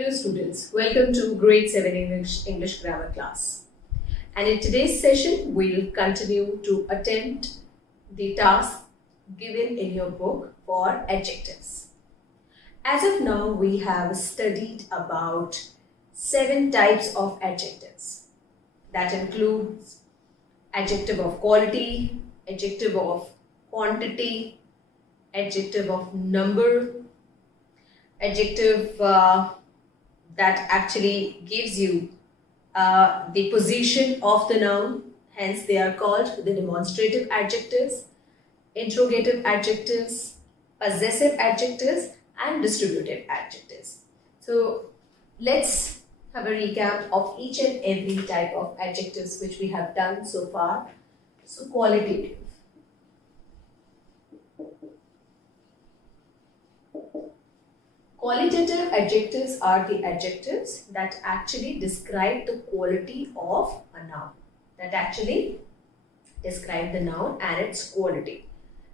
Hello students, welcome to grade 7 English grammar class. And in today's session, we'll continue to attempt the task given in your book for adjectives. As of now, we have studied about 7 types of adjectives. That includes adjective of quality, adjective of quantity, adjective of number, adjective that actually gives you the position of the noun, hence they are called the demonstrative adjectives, interrogative adjectives, possessive adjectives and distributive adjectives. So let's have a recap of each and every type of adjectives which we have done so far. So qualitative. Qualitative adjectives are the adjectives that actually describe the quality of a noun. That actually describe the noun and its quality.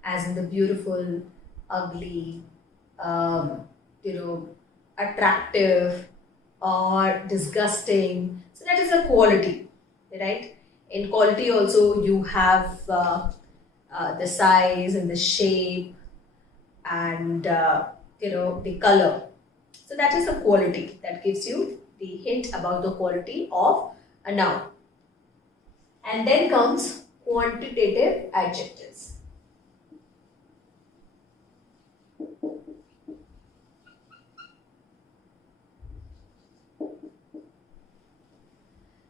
As in the beautiful, ugly, attractive or disgusting. So that is a quality, right? In quality also you have the size and the shape and the color. So that is the quality that gives you the hint about the quality of a noun. And then comes quantitative adjectives.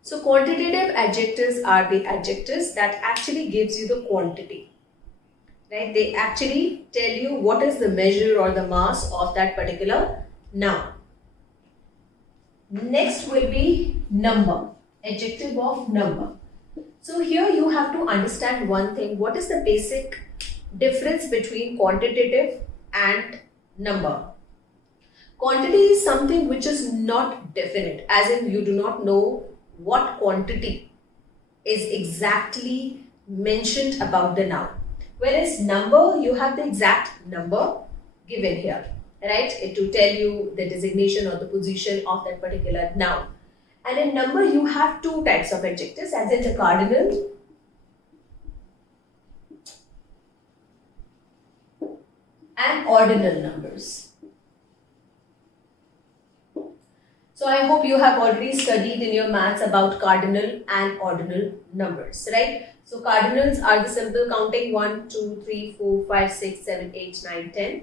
So quantitative adjectives are the adjectives that actually gives you the quantity. Right? They actually tell you what is the measure or the mass of that particular noun. Next will be number, adjective of number. So here you have to understand one thing. What is the basic difference between quantitative and number? Quantity is something which is not definite, as in you do not know what quantity is exactly mentioned about the noun. Whereas number, you have the exact number given here, right? To tell you the designation or the position of that particular noun. And in number, you have 2 types of adjectives, as in the cardinal and ordinal numbers. So I hope you have already studied in your maths about cardinal and ordinal numbers, right? So cardinals are the simple counting 1, 2, 3, 4, 5, 6, 7, 8, 9, 10.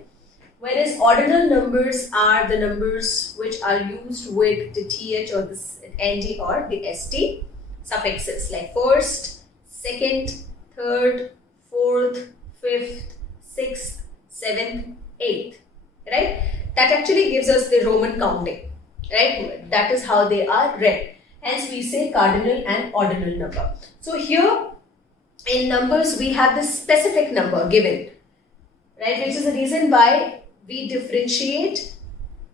Whereas ordinal numbers are the numbers which are used with the th or the nd or the st suffixes like first, second, third, fourth, fifth, sixth, seventh, eighth, right? That actually gives us the Roman counting, right? That is how they are read. Hence we say cardinal and ordinal number. So here in numbers, we have the specific number given, right? Which is the reason why we differentiate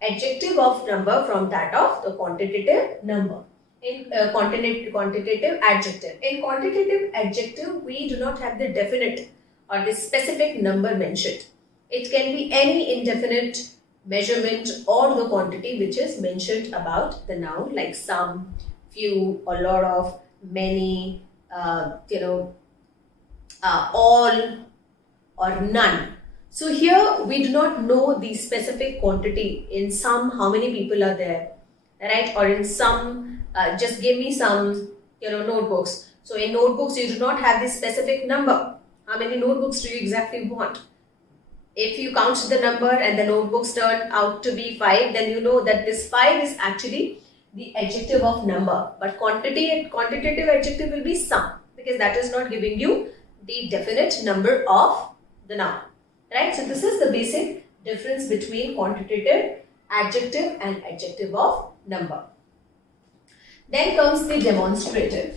adjective of number from that of the quantitative number. In quantitative adjective. In quantitative adjective, we do not have the definite or the specific number mentioned. It can be any indefinite measurement or the quantity which is mentioned about the noun, like some, few, a lot of, many, all or none. So here we do not know the specific quantity. In some, how many people are there, right? Or in some, just give me some, notebooks. So in notebooks, you do not have the specific number. How many notebooks do you exactly want? If you count the number and the notebooks turn out to be 5, then you know that this 5 is actually the adjective of number. But quantitative adjective will be some, because that is not giving you the definite number of the noun, right? So this is the basic difference between quantitative adjective and adjective of number. Then comes the demonstrative.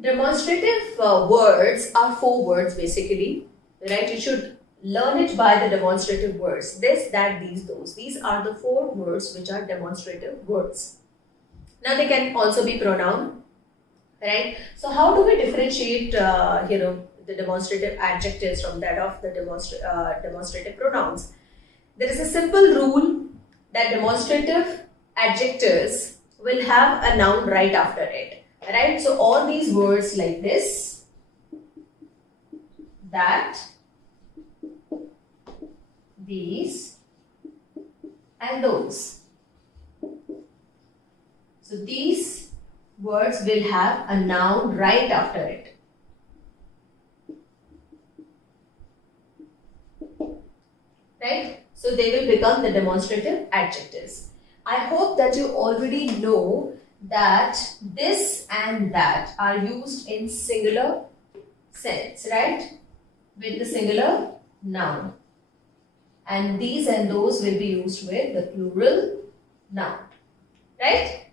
Demonstrative words are 4 words basically, right? You should learn it by the demonstrative words. This, that, these, those. These are the 4 words which are demonstrative words. Now they can also be pronoun, right? So how do we differentiate, the demonstrative adjectives from that of the demonstrative pronouns. There is a simple rule that demonstrative adjectives will have a noun right after it. Right? So all these words like this, that, these, and those. So these words will have a noun right after it. Right? So they will become the demonstrative adjectives. I hope that you already know that this and that are used in singular sense, right? With the singular noun. And these and those will be used with the plural noun. Right?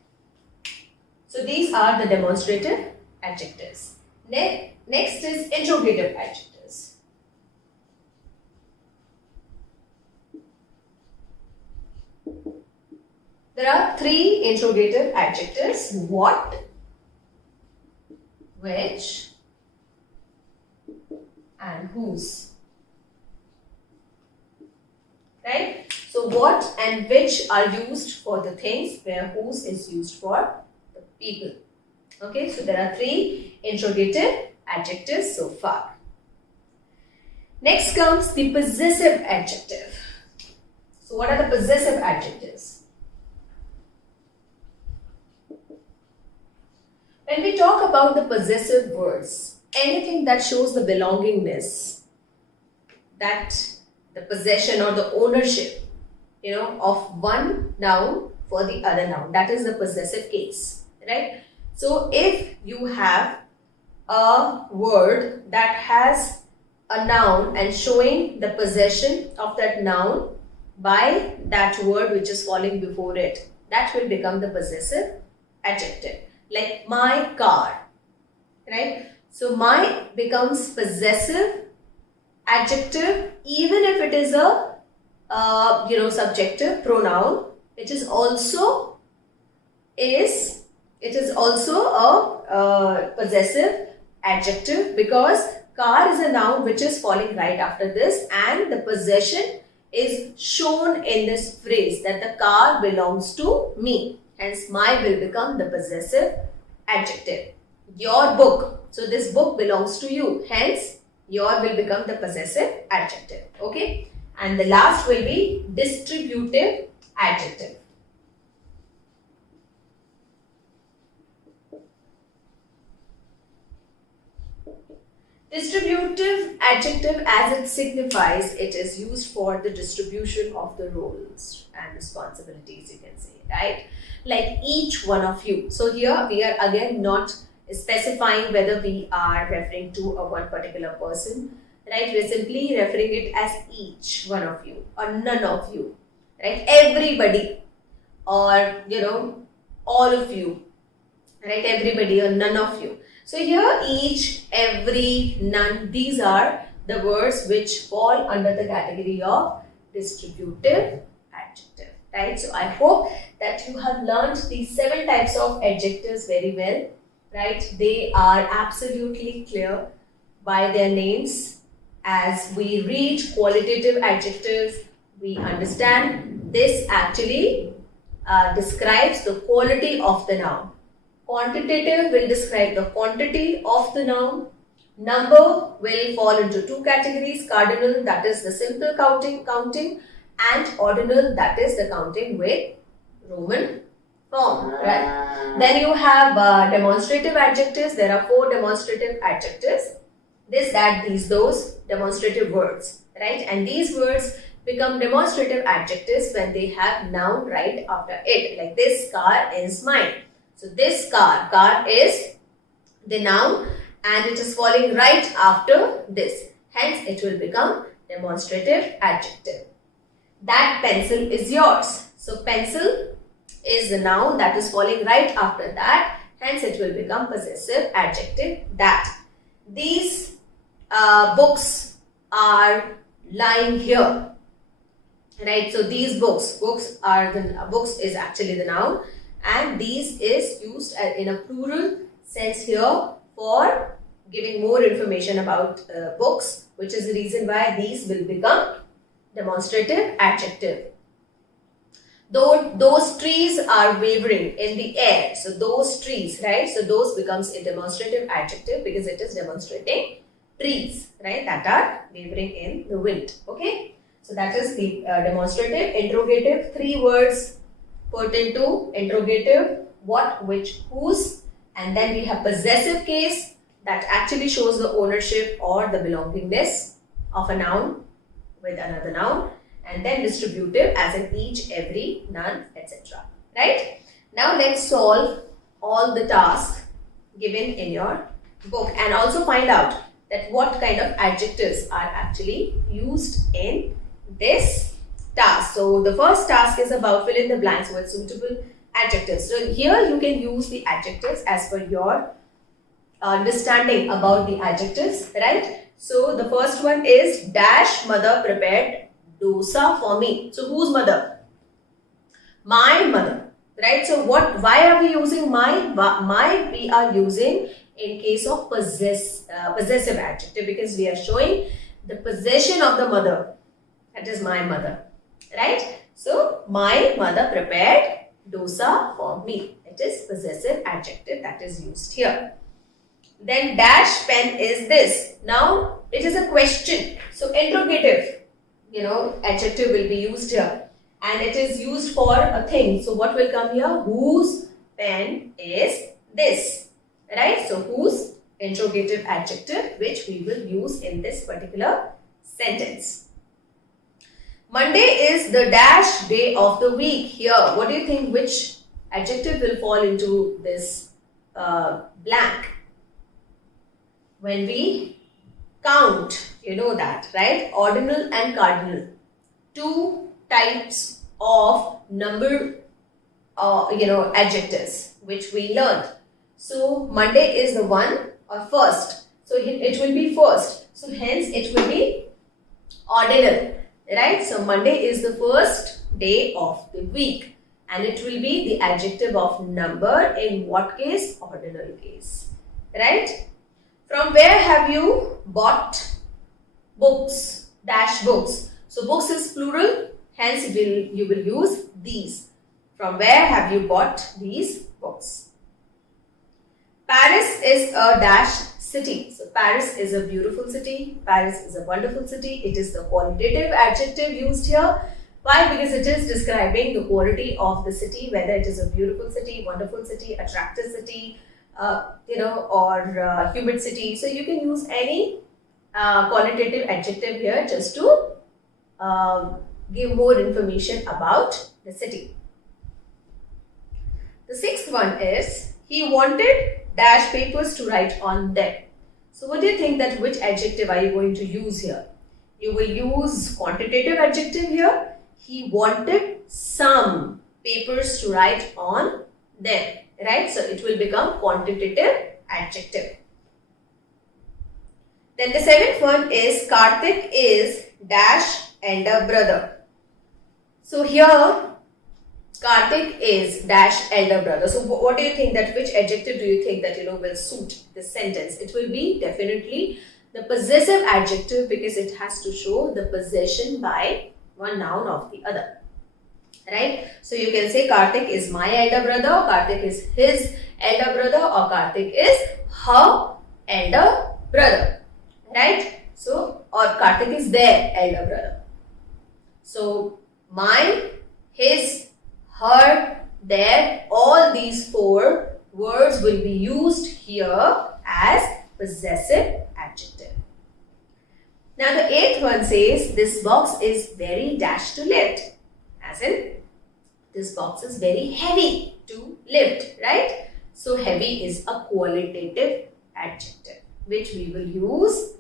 So these are the demonstrative adjectives. Next is interrogative adjectives. There are three interrogative adjectives: what, which, and whose. Right? So what and which are used for the things, where whose is used for the people. Okay, so there are three interrogative adjectives so far. Next comes the possessive adjective. So what are the possessive adjectives? When we talk about the possessive words, anything that shows the belongingness, that the possession or the ownership, of one noun for the other noun, that is the possessive case, right? So if you have a word that has a noun and showing the possession of that noun by that word which is falling before it, that will become the possessive adjective. Like my car, right? So my becomes possessive adjective even if it is a subjective pronoun. It is also a possessive adjective because car is a noun which is falling right after this, and the possession is shown in this phrase that the car belongs to me. Hence, my will become the possessive adjective. Your book. So, this book belongs to you. Hence, your will become the possessive adjective. Okay. And the last will be distributive adjective. Distributive adjective, as it signifies, it is used for the distribution of the roles and responsibilities, you can say, right? Like each one of you. So here we are again not specifying whether we are referring to a one particular person, right? We are simply referring it as each one of you or none of you, right? Everybody or all of you, right? Everybody or none of you. So here each, every, none, these are the words which fall under the category of distributive adjective, right? So I hope that you have learned these 7 types of adjectives very well, right? They are absolutely clear by their names. As we read qualitative adjectives, we understand this actually describes the quality of the noun. Quantitative will describe the quantity of the noun. Number will fall into 2 categories: cardinal, that is the simple counting, and ordinal, that is the counting with Roman form. Right? Then you have demonstrative adjectives. There are 4 demonstrative adjectives: this, that, these, those, demonstrative words. Right? And these words become demonstrative adjectives when they have noun right after it. Like this car is mine. So this car is the noun and it is falling right after this. Hence, it will become demonstrative adjective. That pencil is yours. So pencil is the noun that is falling right after that. Hence, it will become possessive adjective. That. These books are lying here. Right? So these books is actually the noun. And these is used in a plural sense here for giving more information about books, which is the reason why these will become demonstrative adjective. Though those trees are wavering in the air, so those trees, right? So those becomes a demonstrative adjective because it is demonstrating trees, right, that are wavering in the wind. Okay, so that is the demonstrative. Interrogative, 3 words pertain to interrogative: what, which, whose. And then we have possessive case that actually shows the ownership or the belongingness of a noun with another noun. And then distributive as in each, every, none, etc. Right? Now let's solve all the tasks given in your book and also find out that what kind of adjectives are actually used in this task. So the first task is about fill in the blanks with suitable adjectives. So here you can use the adjectives as per your understanding about the adjectives, right? So the first one is dash mother prepared dosa for me. So whose mother? My mother, right? So why are we using my? My we are using in case of possessive adjective because we are showing the possession of the mother. That is my mother, right? So my mother prepared dosa for me. It is possessive adjective that is used here. Then dash pen is this. Now it is a question. So interrogative, adjective will be used here. And it is used for a thing. So what will come here? Whose pen is this? Right? So whose interrogative adjective which we will use in this particular sentence. Monday is the dash day of the week. Here, what do you think? Which adjective will fall into this blank? When we count, you know that, right? Ordinal and cardinal. 2 types of number, adjectives which we learned. So Monday is the one or first. So it will be first. So hence it will be ordinal, right? So Monday is the first day of the week. And it will be the adjective of number in what case? Ordinal case, right? From where have you bought books? Dash books. So books is plural. Hence you will use these. From where have you bought these books? Paris is a dash city. So Paris is a beautiful city. Paris is a wonderful city. It is the qualitative adjective used here. Why? Because it is describing the quality of the city, whether it is a beautiful city, wonderful city, attractive city, or humid city. So you can use any qualitative adjective here just to give more information about the city. The 6th one is he wanted dash papers to write on them. So what do you think that which adjective are you going to use here? You will use quantitative adjective here. He wanted some papers to write on them, right? So it will become quantitative adjective. Then the 7th one is Karthik is dash elder brother. So here Karthik is dash elder brother. So what do you think that which adjective do you think that will suit this sentence? It will be definitely the possessive adjective because it has to show the possession by one noun of the other. Right? So you can say Karthik is my elder brother, Karthik is his elder brother, or Karthik is her elder brother. Right? So, or Karthik is their elder brother. So, mine, his, her, their, all these 4 words will be used here as possessive adjective. Now the 8th one says this box is very dash to lift. As in, this box is very heavy to lift, right? So heavy is a qualitative adjective which we will use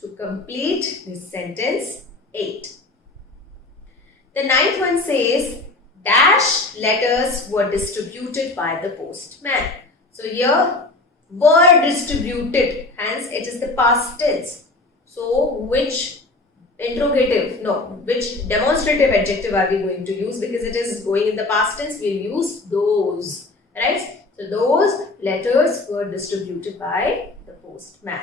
to complete this sentence 8. The 9th one says dash letters were distributed by the postman. So here were distributed, hence it is the past tense. So which which demonstrative adjective are we going to use? Because it is going in the past tense, we'll use those, right? So those letters were distributed by the postman.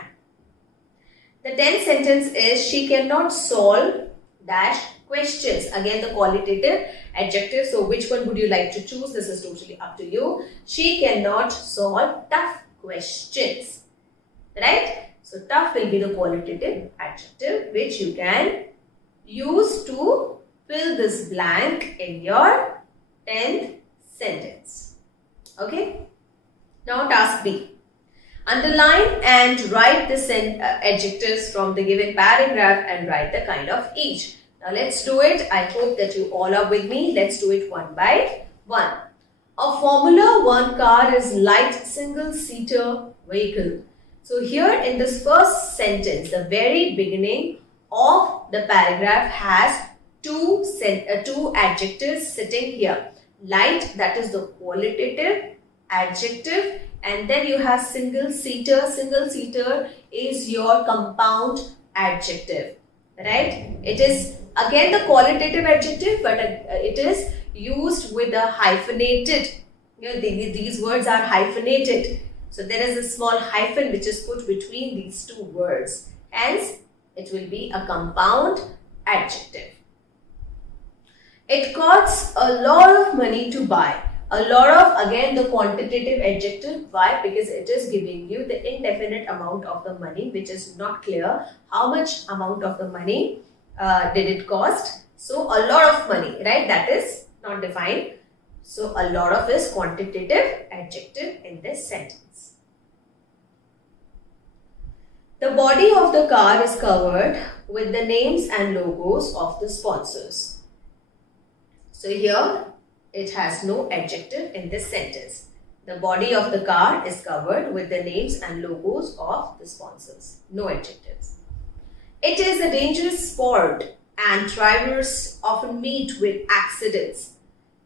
The 10th sentence is she cannot solve dash questions. Again the qualitative adjective. So which one would you like to choose? This is totally up to you. She cannot solve tough questions. Right? So tough will be the qualitative adjective which you can use to fill this blank in your 10th sentence. Okay? Now task B. Underline and write the adjectives from the given paragraph and write the kind of each. Now let's do it. I hope that you all are with me. Let's do it one by one. A Formula 1 car is light single-seater vehicle. So here in this first sentence, the very beginning of the paragraph has two adjectives sitting here. Light, that is the qualitative adjective, and then you have single-seater. Single-seater is your compound adjective, right? It is again the qualitative adjective, but it is used with a hyphenated, these words are hyphenated. So there is a small hyphen which is put between these two words. Hence, it will be a compound adjective. It costs a lot of money to buy. A lot of, again, the quantitative adjective. Why? Because it is giving you the indefinite amount of the money, which is not clear. How much amount of the money did it cost? So, a lot of money, right? That is not defined. So, a lot of is quantitative adjective in this sentence. The body of the car is covered with the names and logos of the sponsors. So, here it has no adjective in this sentence. The body of the car is covered with the names and logos of the sponsors. No adjectives. It is a dangerous sport and drivers often meet with accidents.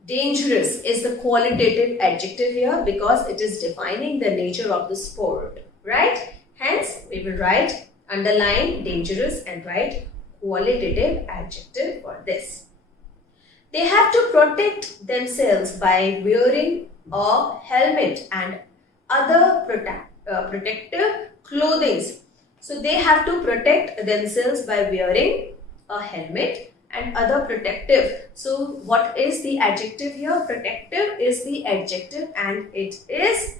Dangerous is the qualitative adjective here because it is defining the nature of the sport, right? Hence, we will write, underline dangerous and write qualitative adjective for this. They have to protect themselves by wearing a helmet and other protective clothing. So they have to protect themselves by wearing a helmet and other protective. So what is the adjective here? Protective is the adjective and it is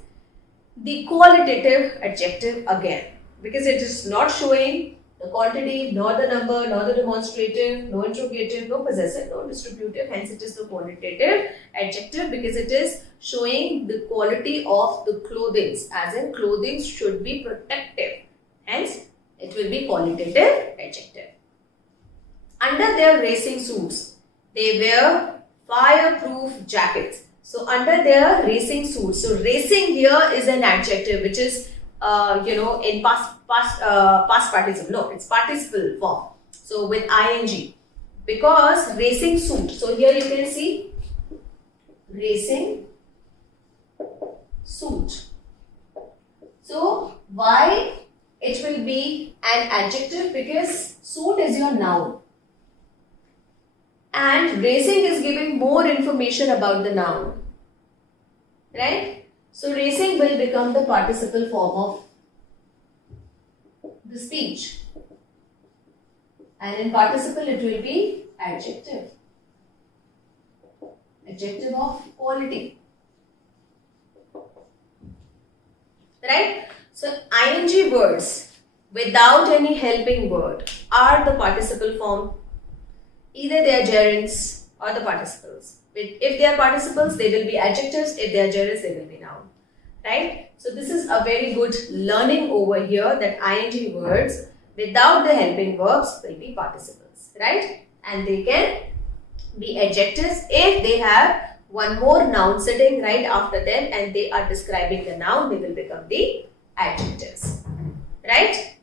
the qualitative adjective again, because it is not showing the quantity, nor the number, nor the demonstrative, no interrogative, no possessive, no distributive. Hence, it is the qualitative adjective because it is showing the quality of the clothing, as in clothing should be protective. Hence, it will be qualitative adjective. Under their racing suits, they wear fireproof jackets. So, under their racing suits. So, racing here is an adjective which is in past participle. No, it's participle form. So with ing, because racing suit. So here you can see racing suit. So why it will be an adjective? Because suit is your noun and racing is giving more information about the noun, right? So racing will become the participle form of the speech, and in participle it will be adjective of quality, right? So ing words without any helping word are the participle form. Either they are gerunds or the participles. If they are participles, they will be adjectives. If they are gerunds, they will be noun. Right? So this is a very good learning over here, that ing words without the helping verbs will be participles. Right? And they can be adjectives if they have one more noun sitting right after them and they are describing the noun, they will become the adjectives. Right?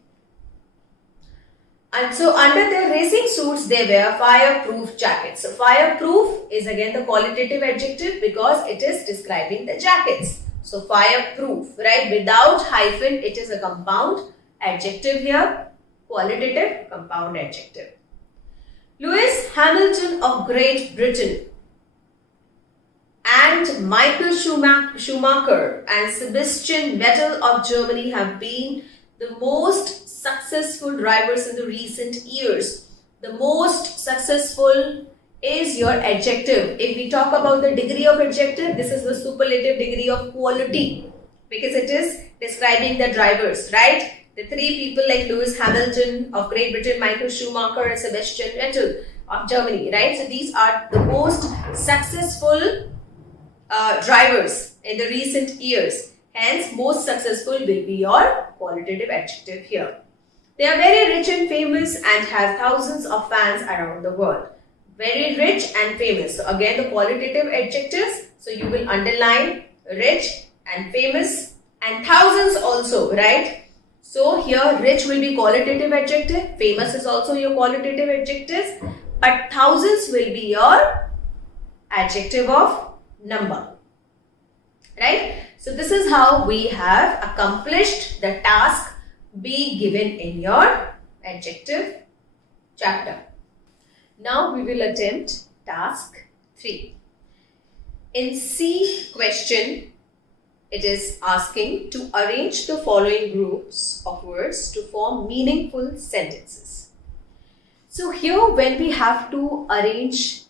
And so under their racing suits, they wear fireproof jackets. So fireproof is again the qualitative adjective because it is describing the jackets. So fireproof, right? Without hyphen, it is a compound adjective here. Qualitative, compound adjective. Lewis Hamilton of Great Britain and Michael Schumacher and Sebastian Vettel of Germany have been the most successful drivers in the recent years. The most successful is your adjective. If we talk about the degree of adjective, this is the superlative degree of quality because it is describing the drivers, right? The three people like Lewis Hamilton of Great Britain, Michael Schumacher and Sebastian Vettel of Germany, right? So these are the most successful drivers in the recent years. Hence, most successful will be your qualitative adjective here. They are very rich and famous and have thousands of fans around the world. Very rich and famous. So again, the qualitative adjectives. So you will underline rich and famous and thousands also, right? So here rich will be qualitative adjective. Famous is also your qualitative adjective. But thousands will be your adjective of number. Right? So this is how we have accomplished the task be given in your adjective chapter. Now we will attempt task 3. In C question, it is asking to arrange the following groups of words to form meaningful sentences. So here when we have to arrange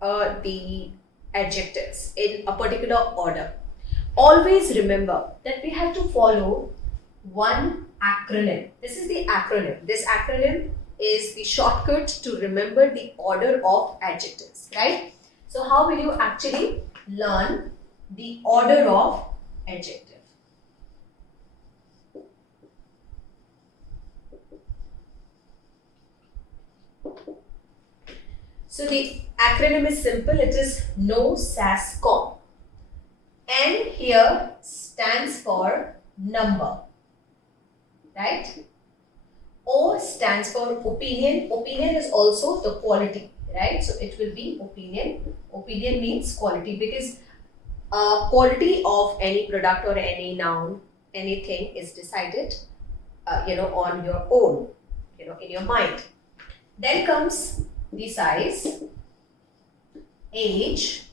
the adjectives in a particular order, always remember that we have to follow one acronym. This is the acronym. This acronym is the shortcut to remember the order of adjectives, right? So how will you actually learn the order of adjective? So the acronym is simple. It is no sass com. N here stands for number, right? O stands for opinion. Opinion is also the quality, right? So it will be opinion. Opinion means quality because quality of any product or any noun, anything is decided, on your own, in your mind. Then comes the size, age,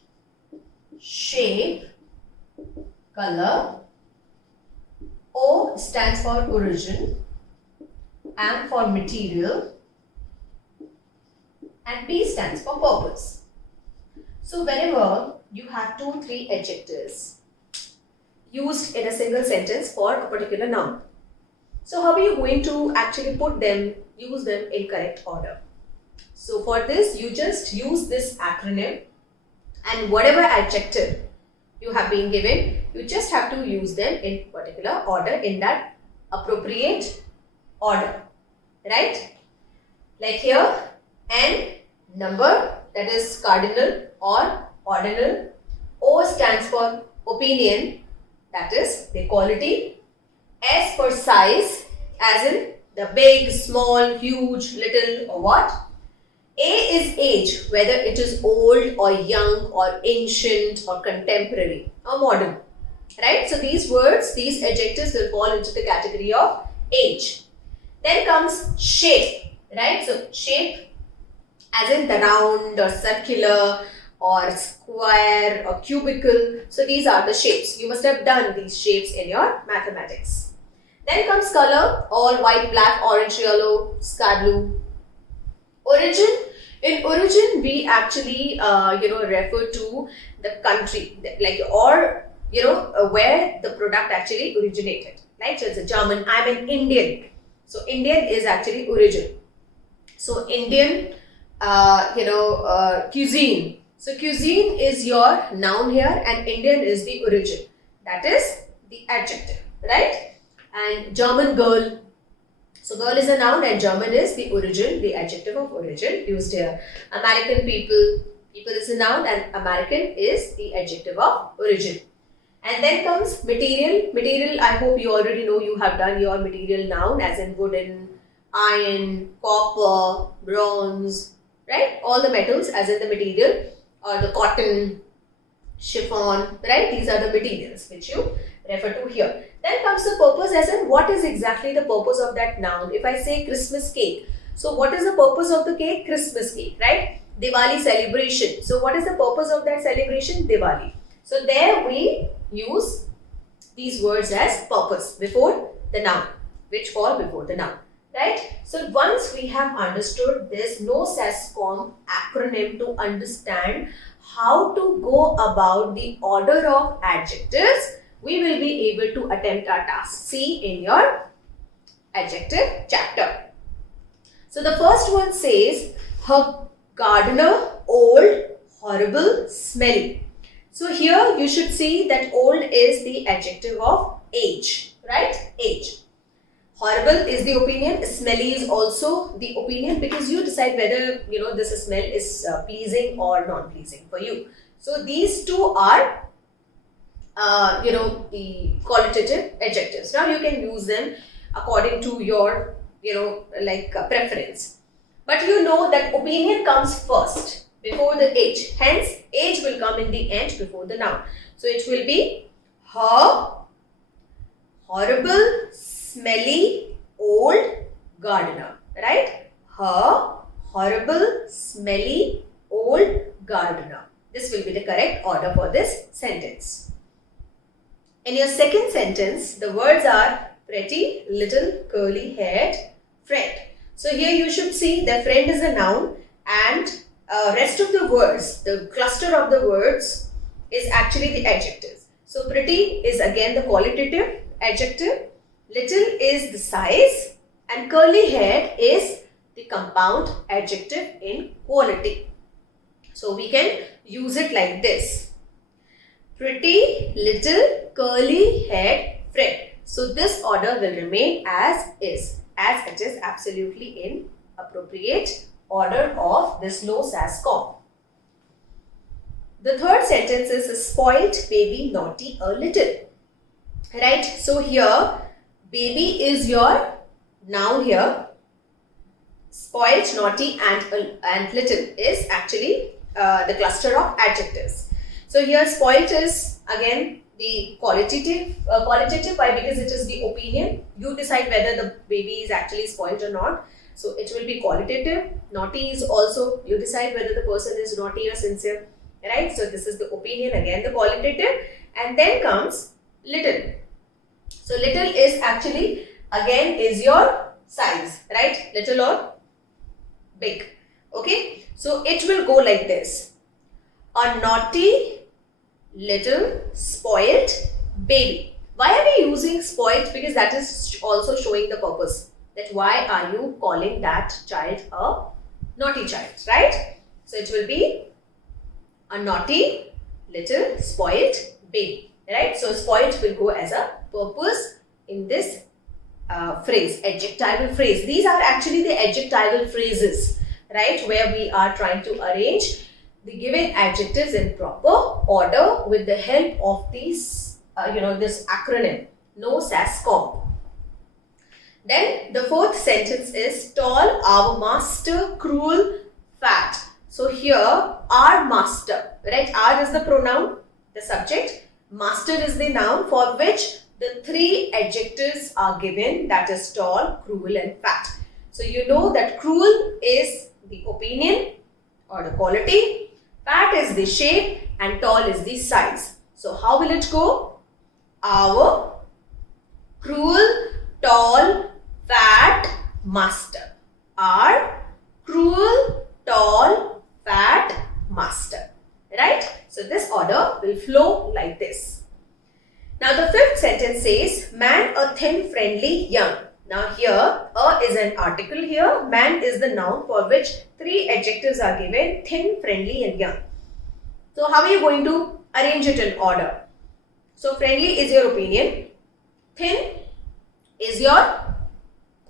shape, color. O stands for origin, M for material, and P stands for purpose. So whenever you have 2-3 adjectives used in a single sentence for a particular noun, so how are you going to actually use them in correct order? So for this, you just use this acronym, and whatever adjective you have been given, you just have to use them in particular order, in that appropriate order, right? Like here, N, number, that is cardinal or ordinal. O stands for opinion, that is the quality. S for size, as in the big, small, huge, little, or what. A is age, whether it is old or young or ancient or contemporary or modern, right? So these words, these adjectives will fall into the category of age. Then comes shape, right? So shape as in the round or circular or square or cubical. So these are the shapes. You must have done these shapes in your mathematics. Then comes color, all white, black, orange, yellow, sky blue. Origin. In origin, we actually, refer to the country, where the product actually originated. Right? So it's a German. I'm an Indian. So Indian is actually origin. So Indian, cuisine. So cuisine is your noun here, and Indian is the origin. That is the adjective, right? And German girl. So girl is a noun and German is the origin, the adjective of origin used here. American people, people is a noun and American is the adjective of origin. And then comes material. Material, I hope you already know, you have done your material noun as in wooden, iron, copper, bronze, right? All the metals as in the material, or the cotton, chiffon, right? These are the materials which you refer to here. Then comes the purpose, as in what is exactly the purpose of that noun. If I say Christmas cake, so what is the purpose of the cake? Christmas cake, right? Diwali celebration. So what is the purpose of that celebration? Diwali. So there we use these words as purpose before the noun, which fall before the noun, right? So once we have understood this no sass com acronym to understand how to go about the order of adjectives, we will be able to attempt our task. See in your adjective chapter. So the first one says, her gardener old, horrible, smelly. So here you should see that old is the adjective of age, right? Age. Horrible is the opinion, smelly is also the opinion, because you decide whether this smell is pleasing or non-pleasing for you. So these two are the qualitative adjectives. Now you can use them according to your preference. But you know that opinion comes first before the age. Hence, age will come in the end before the noun. So it will be her horrible, smelly, old gardener. Right? Her horrible, smelly, old gardener. This will be the correct order for this sentence. In your second sentence, the words are pretty, little, curly-haired friend. So here you should see that friend is a noun, and rest of the words, the cluster of the words is actually the adjectives. So pretty is again the qualitative adjective, little is the size, and curly-haired is the compound adjective in quality. So we can use it like this. Pretty, little, curly-haired friend. So this order will remain as is, as it is absolutely in appropriate order of this no sass com. The third sentence is spoilt baby naughty a little. Right? So here baby is your noun here. Spoilt, naughty and little is actually the cluster of adjectives. So here spoilt is again the qualitative. Why? Because it is the opinion. You decide whether the baby is actually spoiled or not. So it will be qualitative. Naughty is also, you decide whether the person is naughty or sincere. Right? So this is the opinion, again the qualitative. And then comes little. So little is actually again is your size. Right? Little or big. Okay? So it will go like this. A naughty, little, spoilt baby. Why are we using spoilt? Because that is also showing the purpose. That why are you calling that child a naughty child, right? So it will be a naughty, little, spoilt baby, right? So spoilt will go as a purpose in this phrase, adjectival phrase. These are actually the adjectival phrases, right? Where we are trying to arrange the given adjectives in proper order with the help of these, this acronym, no sass com. Then the fourth sentence is tall, our master, cruel, fat. So here, our master, right? Our is the pronoun, the subject. Master is the noun for which the three adjectives are given, that is tall, cruel and fat. So you know that cruel is the opinion or the quality. Fat is the shape and tall is the size. So how will it go? Our cruel, tall, fat master. Our cruel, tall, fat master. Right? So this order will flow like this. Now the fifth sentence says, man a thin, friendly, young. Now here, a is an article here. Man is the noun for which three adjectives are given, thin, friendly and young. So how are you going to arrange it in order? So friendly is your opinion. Thin is your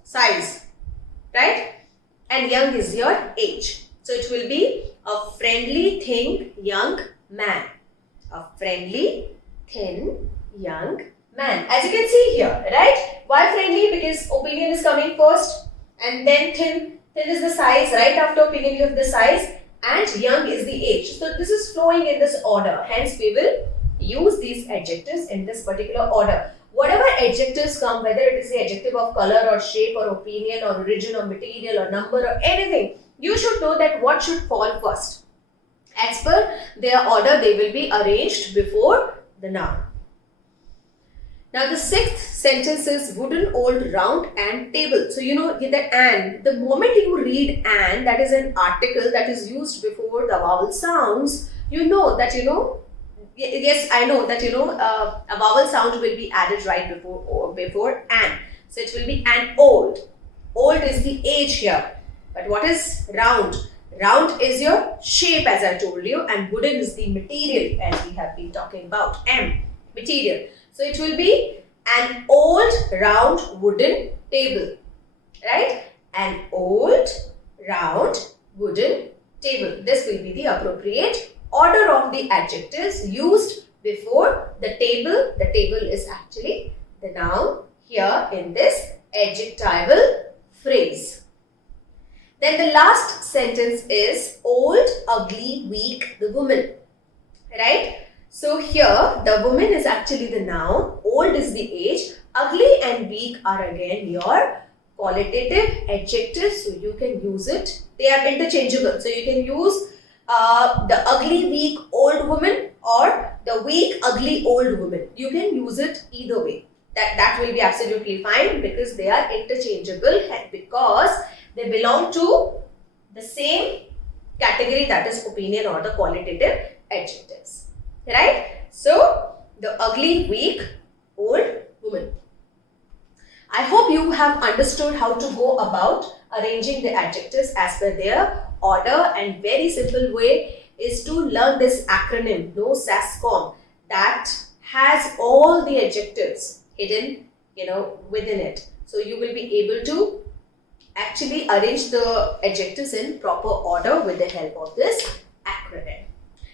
size, right? And young is your age. So it will be a friendly, thin, young man. A friendly, thin, young man. As you can see here, right? Why friendly? Because opinion is coming first and then thin. Thin is the size, right? After opinion you have the size and young is the age. So this is flowing in this order. Hence we will use these adjectives in this particular order. Whatever adjectives come, whether it is the adjective of color or shape or opinion or origin or material or number or anything, you should know that what should fall first. As per their order, they will be arranged before the noun. Now the sixth sentence is wooden, old, round and table. So you know that and, the moment you read and, that is an article that is used before the vowel sounds, you know that yes, I know that a vowel sound will be added right before and. So it will be an old. Old is the age here. But what is round? Round is your shape, as I told you, and wooden is the material, as we have been talking about. Material. So it will be an old round wooden table, right? An old round wooden table. This will be the appropriate order of the adjectives used before the table. The table is actually the noun here in this adjectival phrase. Then the last sentence is old, ugly, weak, the woman, right? So here the woman is actually the noun, old is the age, ugly and weak are again your qualitative adjectives, so you can use it. They are interchangeable, so you can use the ugly, weak, old woman or the weak, ugly, old woman. You can use it either way. That will be absolutely fine because they are interchangeable and because they belong to the same category, that is opinion or the qualitative adjectives. Right? So, the ugly, weak, old woman. I hope you have understood how to go about arranging the adjectives as per their order, and very simple way is to learn this acronym, no SASCOM, that has all the adjectives hidden, within it. So, you will be able to actually arrange the adjectives in proper order with the help of this acronym.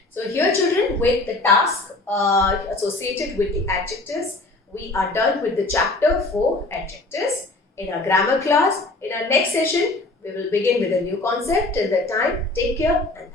So here children, with the task associated with the adjectives, we are done with the chapter for adjectives in our grammar class. In our next session, we will begin with a new concept. Till that time, take care and